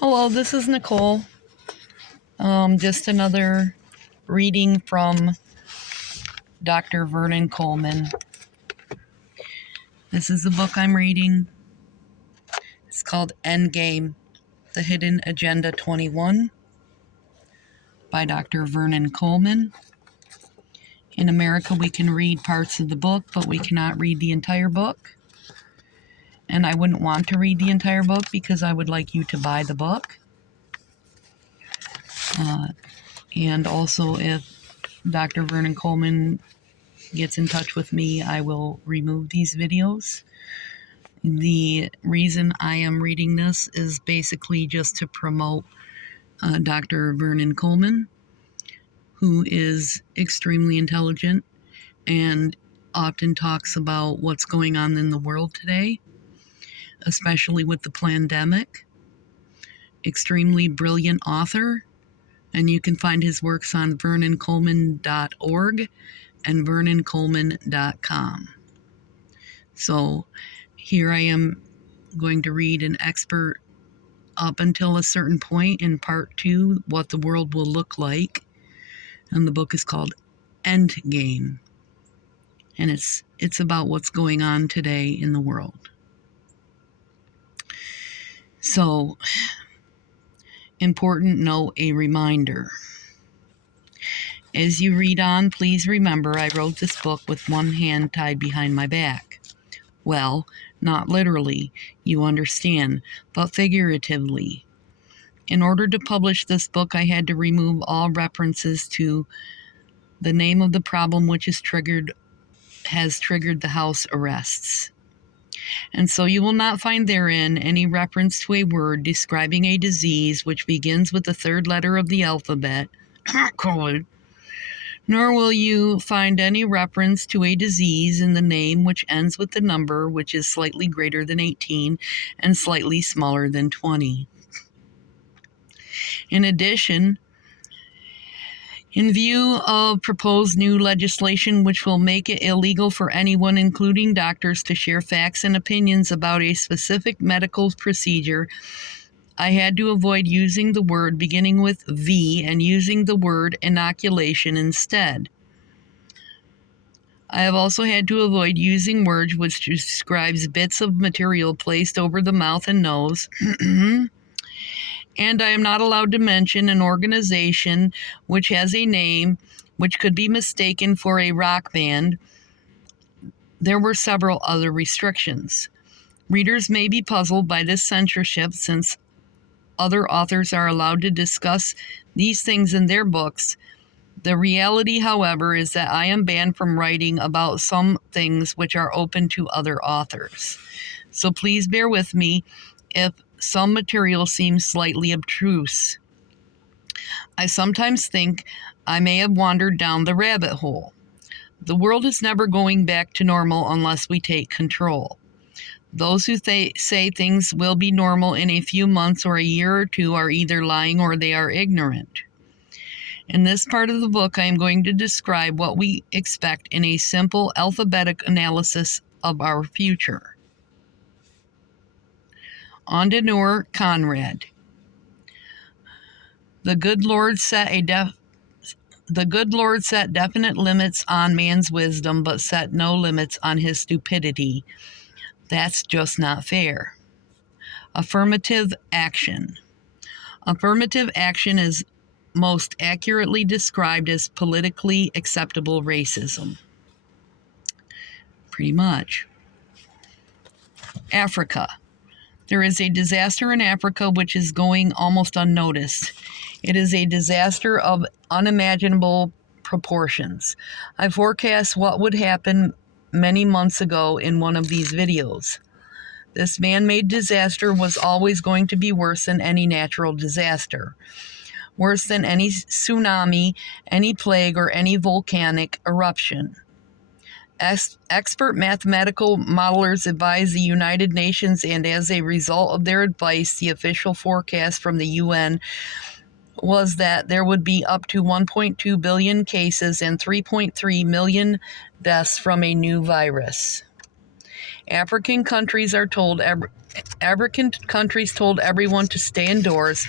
Hello, this is Nicole. Just another reading from Dr. Vernon Coleman. This is the book I'm reading. It's called Endgame, The Hidden Agenda 21 by Dr. Vernon Coleman. In America, we can read parts of the book, but we cannot read the entire book. And I wouldn't want to read the entire book because I would like you to buy the book. And also, if Dr. Vernon Coleman gets in touch with me, I will remove these videos. The reason I am reading this is basically just to promote Dr. Vernon Coleman, who is extremely intelligent and often talks about what's going on in the world today, especially with the pandemic. Extremely brilliant author, and you can find his works on vernoncoleman.org and vernoncoleman.com. So here I am going to read an expert up until a certain point in part 2, what the world will look like. And the book is called Endgame. And it's about what's going on today in the world. So, important note, a reminder. As you read on, please remember I wrote this book with one hand tied behind my back. Well, not literally, you understand, but figuratively. In order to publish this book, I had to remove all references to the name of the problem which has triggered the house arrests. And so you will not find therein any reference to a word describing a disease which begins with the third letter of the alphabet, nor will you find any reference to a disease in the name which ends with the number which is slightly greater than 18 and slightly smaller than 20. In addition, in view of proposed new legislation which will make it illegal for anyone, including doctors, to share facts and opinions about a specific medical procedure, I had to avoid using the word beginning with V and using the word inoculation instead. I have also had to avoid using words which describes bits of material placed over the mouth and nose. And I am not allowed to mention an organization which has a name which could be mistaken for a rock band. There were several other restrictions. Readers may be puzzled by this censorship since other authors are allowed to discuss these things in their books. The reality, however, is that I am banned from writing about some things which are open to other authors. So please bear with me if some material seems slightly obtruse. I sometimes think I may have wandered down the rabbit hole. The world is never going back to normal unless we take control. Those who say things will be normal in a few months or a year or two are either lying or they are ignorant. In this part of the book, I am going to describe what we expect in a simple alphabetic analysis of our future. Ondenur Conrad. The good Lord set definite limits on man's wisdom, but set no limits on his stupidity. That's just not fair. Affirmative action. Affirmative action is most accurately described as politically acceptable racism. Pretty much. Africa. There is a disaster in Africa which is going almost unnoticed. It is a disaster of unimaginable proportions. I forecast what would happen many months ago in one of these videos. This man-made disaster was always going to be worse than any natural disaster, worse than any tsunami, any plague, or any volcanic eruption. Expert mathematical modelers advise the United Nations, and as a result of their advice, the official forecast from the UN was that there would be up to 1.2 billion cases and 3.3 million deaths from a new virus. African countries told everyone to stay indoors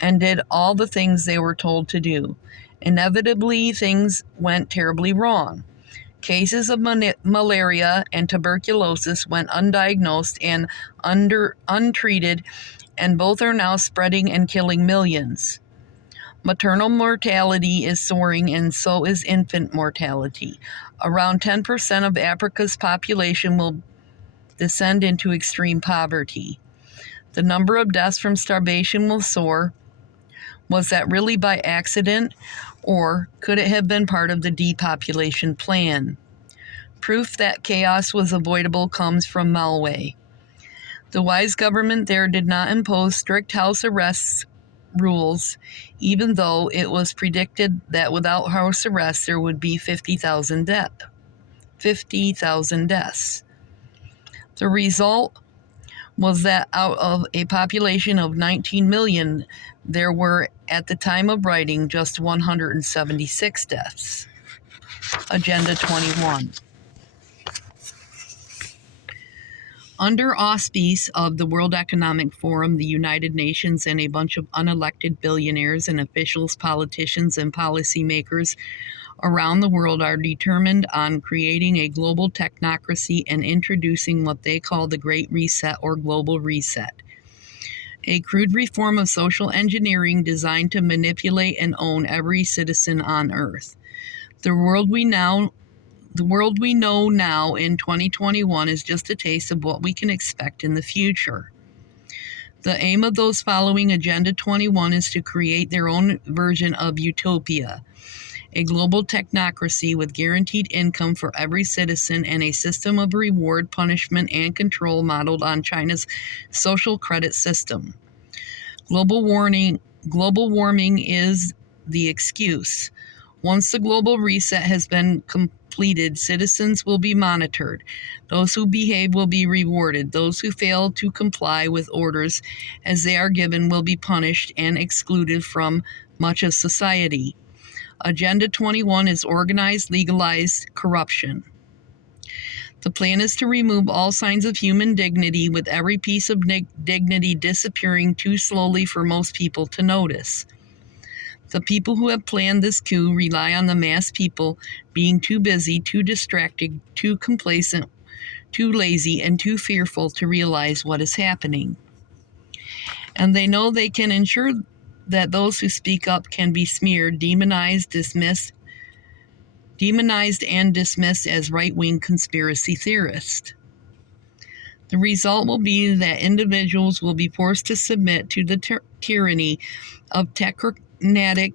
and did all the things they were told to do. Inevitably, things went terribly wrong. Cases of malaria and tuberculosis went undiagnosed and untreated, and both are now spreading and killing millions. Maternal mortality is soaring, and so is infant mortality. Around 10% of Africa's population will descend into extreme poverty. The number of deaths from starvation will soar. Was that really by accident, or could it have been part of the depopulation plan? Proof that chaos was avoidable comes from Malawi. The wise government there did not impose strict house arrest rules, even though it was predicted that without house arrest there would be 50,000 deaths. The result was that out of a population of 19 million, there were, at the time of writing, just 176 deaths. Agenda 21. Under auspice of the World Economic Forum, the United Nations, and a bunch of unelected billionaires and officials, politicians, and policymakers around the world are determined on creating a global technocracy and introducing what they call the Great Reset or Global Reset, a crude reform of social engineering designed to manipulate and own every citizen on Earth. The world we know now in 2021 is just a taste of what we can expect in the future. The aim of those following Agenda 21 is to create their own version of utopia, a global technocracy with guaranteed income for every citizen and a system of reward, punishment, and control modeled on China's social credit system. Global warming is the excuse. Once the global reset has been completed, citizens will be monitored. Those who behave will be rewarded. Those who fail to comply with orders as they are given will be punished and excluded from much of society. Agenda 21 is organized, legalized corruption. The plan is to remove all signs of human dignity, with every piece of dignity disappearing too slowly for most people to notice. The people who have planned this coup rely on the mass people being too busy, too distracted, too complacent, too lazy, and too fearful to realize what is happening. And they know they can ensure that those who speak up can be smeared, demonized, and dismissed as right-wing conspiracy theorists. The result will be that individuals will be forced to submit to the tyranny of technocratic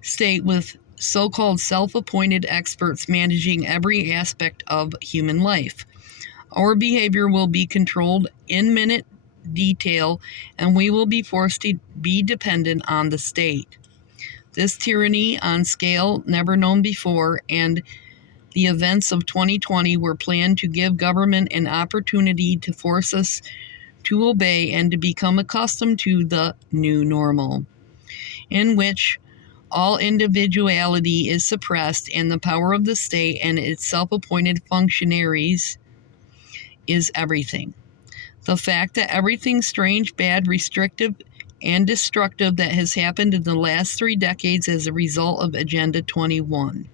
state with so-called self-appointed experts managing every aspect of human life. Our behavior will be controlled in minute detail, and we will be forced to be dependent on the state. This tyranny on scale never known before, and the events of 2020 were planned to give government an opportunity to force us to obey and to become accustomed to the new normal, in which all individuality is suppressed and the power of the state and its self-appointed functionaries is everything. The fact that everything strange, bad, restrictive, and destructive that has happened in the last 3 decades as a result of Agenda 21.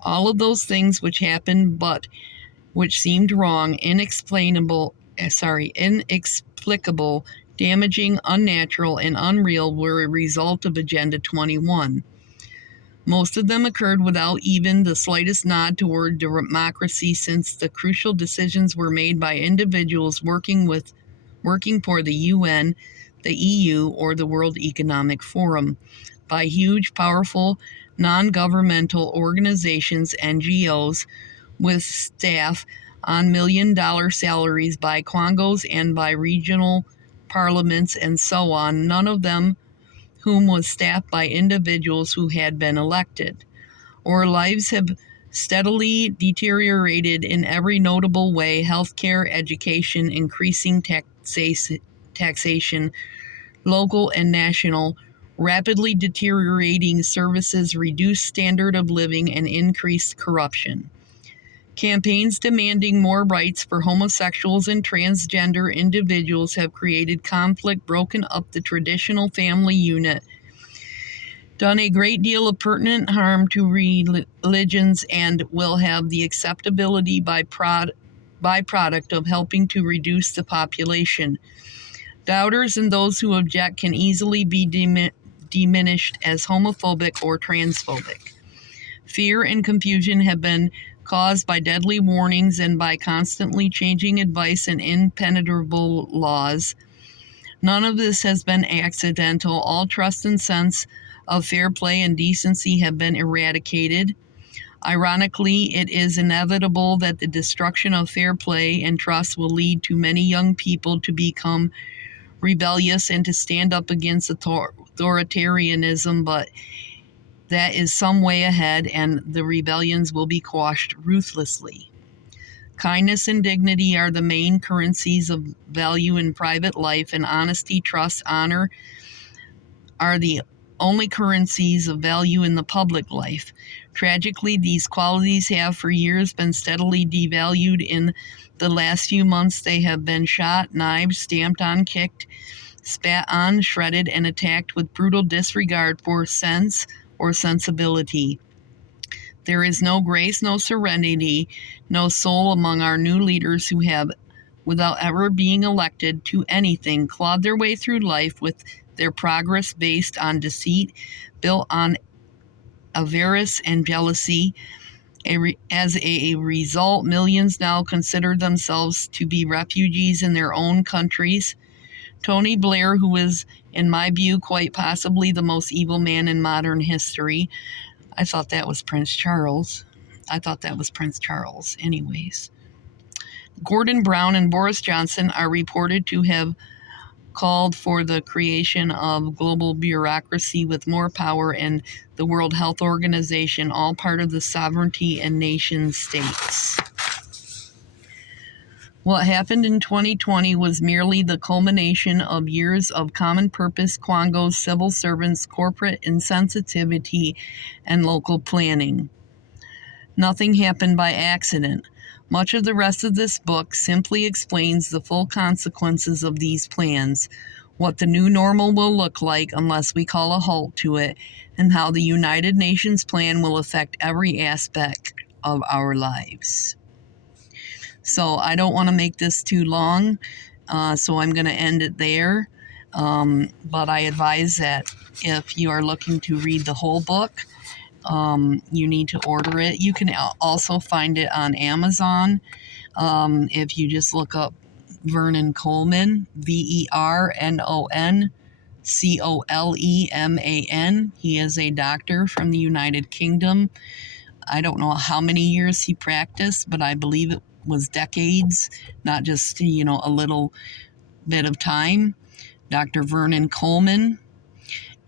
All of those things which happened but which seemed wrong, inexplicable, damaging, unnatural, and unreal were a result of Agenda 21. Most of them occurred without even the slightest nod toward democracy, since the crucial decisions were made by individuals working for the UN, the EU, or the World Economic Forum, by huge, powerful, non-governmental organizations, NGOs, with staff on million-dollar salaries, by Quangos and by regional parliaments and so on, none of them whom was staffed by individuals who had been elected. Our lives have steadily deteriorated in every notable way: healthcare, education, increasing taxation, local and national, rapidly deteriorating services, reduced standard of living, and increased corruption. Campaigns demanding more rights for homosexuals and transgender individuals have created conflict, broken up the traditional family unit, done a great deal of pertinent harm to religions, and will have the acceptability byproduct of helping to reduce the population. Doubters and those who object can easily be diminished as homophobic or transphobic. Fear and confusion have been caused by deadly warnings and by constantly changing advice and impenetrable laws. None of this has been accidental. All trust and sense of fair play and decency have been eradicated. Ironically, it is inevitable that the destruction of fair play and trust will lead to many young people to become rebellious and to stand up against authoritarianism, but that is some way ahead, and the rebellions will be quashed ruthlessly. Kindness and dignity are the main currencies of value in private life, and honesty, trust, honor are the only currencies of value in the public life. Tragically, these qualities have for years been steadily devalued. In the last few months, they have been shot, knifed, stamped on, kicked, spat on, shredded, and attacked with brutal disregard for sense or sensibility. There is no grace, no serenity, no soul among our new leaders who have, without ever being elected to anything, clawed their way through life with their progress based on deceit, built on avarice and jealousy. As a result, millions now consider themselves to be refugees in their own countries. Tony Blair, who is, in my view, quite possibly the most evil man in modern history. I thought that was Prince Charles. Anyways. Gordon Brown and Boris Johnson are reported to have called for the creation of global bureaucracy with more power and the World Health Organization, all part of the sovereignty and nation states. What happened in 2020 was merely the culmination of years of common purpose quangos, civil servants, corporate insensitivity, and local planning. Nothing happened by accident. Much of the rest of this book simply explains the full consequences of these plans, what the new normal will look like unless we call a halt to it, and how the United Nations plan will affect every aspect of our lives. So I don't want to make this too long, so I'm going to end it there. But I advise that if you are looking to read the whole book, you need to order it. You can also find it on Amazon. If you just look up Vernon Coleman, VERNON Coleman. He is a doctor from the United Kingdom. I don't know how many years he practiced, but I believe it was decades, not just, a little bit of time. Dr. Vernon Coleman,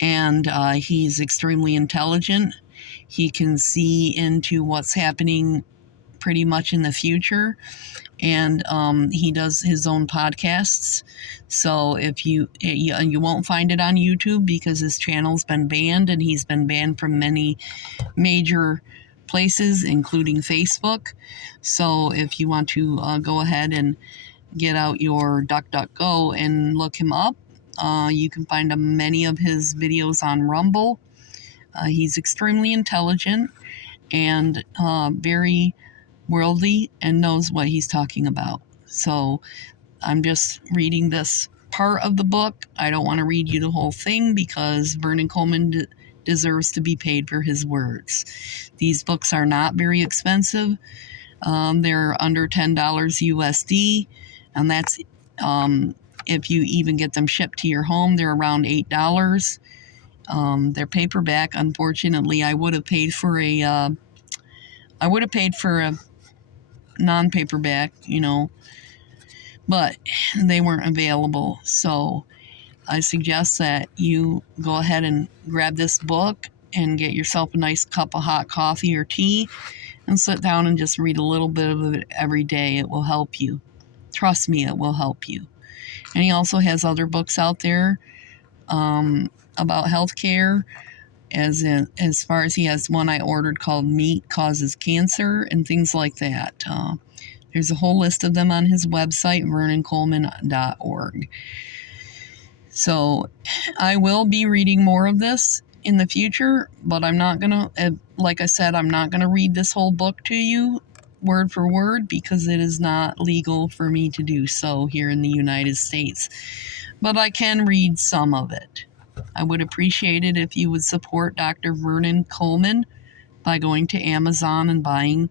and he's extremely intelligent. He can see into what's happening pretty much in the future, and he does his own podcasts. So if you won't find it on YouTube because his channel's been banned, and he's been banned from many major places, including Facebook. So if you want to go ahead and get out your DuckDuckGo and look him up, you can find many of his videos on Rumble. He's extremely intelligent and very worldly and knows what he's talking about. So I'm just reading this part of the book. I don't want to read you the whole thing because Vernon Coleman deserves to be paid for his words. These books are not very expensive. They're under $10 USD, and that's if you even get them shipped to your home. They're around $8. They're paperback. Unfortunately, I would have paid for a non-paperback, but they weren't available. So I suggest that you go ahead and grab this book and get yourself a nice cup of hot coffee or tea and sit down and just read a little bit of it every day. It will help you. Trust me, it will help you. And he also has other books out there about healthcare as far as he has one I ordered called Meat Causes Cancer and things like that. There's a whole list of them on his website, vernoncoleman.org. So I will be reading more of this in the future, but I'm not going to, like I said, I'm not going to read this whole book to you word for word because it is not legal for me to do so here in the United States. But I can read some of it. I would appreciate it if you would support Dr. Vernon Coleman by going to Amazon and buying